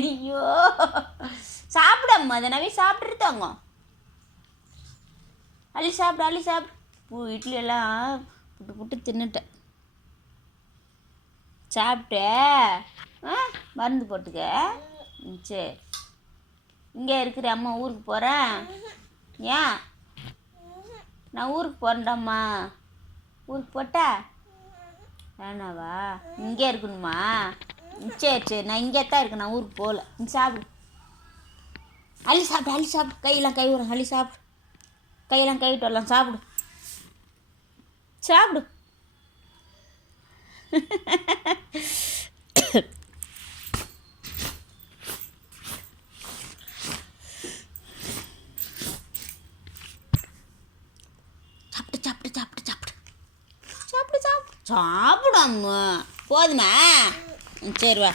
ஐயோ சாப்பிடம்மா அதை நவி சாப்பிட்டுருத்தாங்க. அள்ளி சாப்பிடு அள்ளி சாப்பிடு. இட்லி எல்லாம் புட்டு புட்டு தின்னுட்டேன். சாப்பிட்ட மருந்து போட்டுக்க. சரி இங்கே இருக்கிற அம்மா ஊருக்கு போகிறேன். ஏன் நான் ஊருக்கு போகிறேன்டாம்மா. ஊருக்கு போட்டா வேணாவா? இங்கே இருக்கணுமா? சரி சரி நான் இங்கே தான் இருக்கேன், நான் ஊருக்கு போகல. நீ சாப்பிடு அள்ளி சாப்பிடு அள்ளி சாப்பிடு. கையெல்லாம் கை விடும். அள்ளி சாப்பிடு. கையெல்லாம் கைவிட்டு வரலாம். சாப்பிடு சாப்பிடு. சாப்பிடு சாப்பிடு சாப்பிடு சாப்பிடு சாப்பிடு சாப்பிடு சாப்பிடாம போதுமா? சரி வா.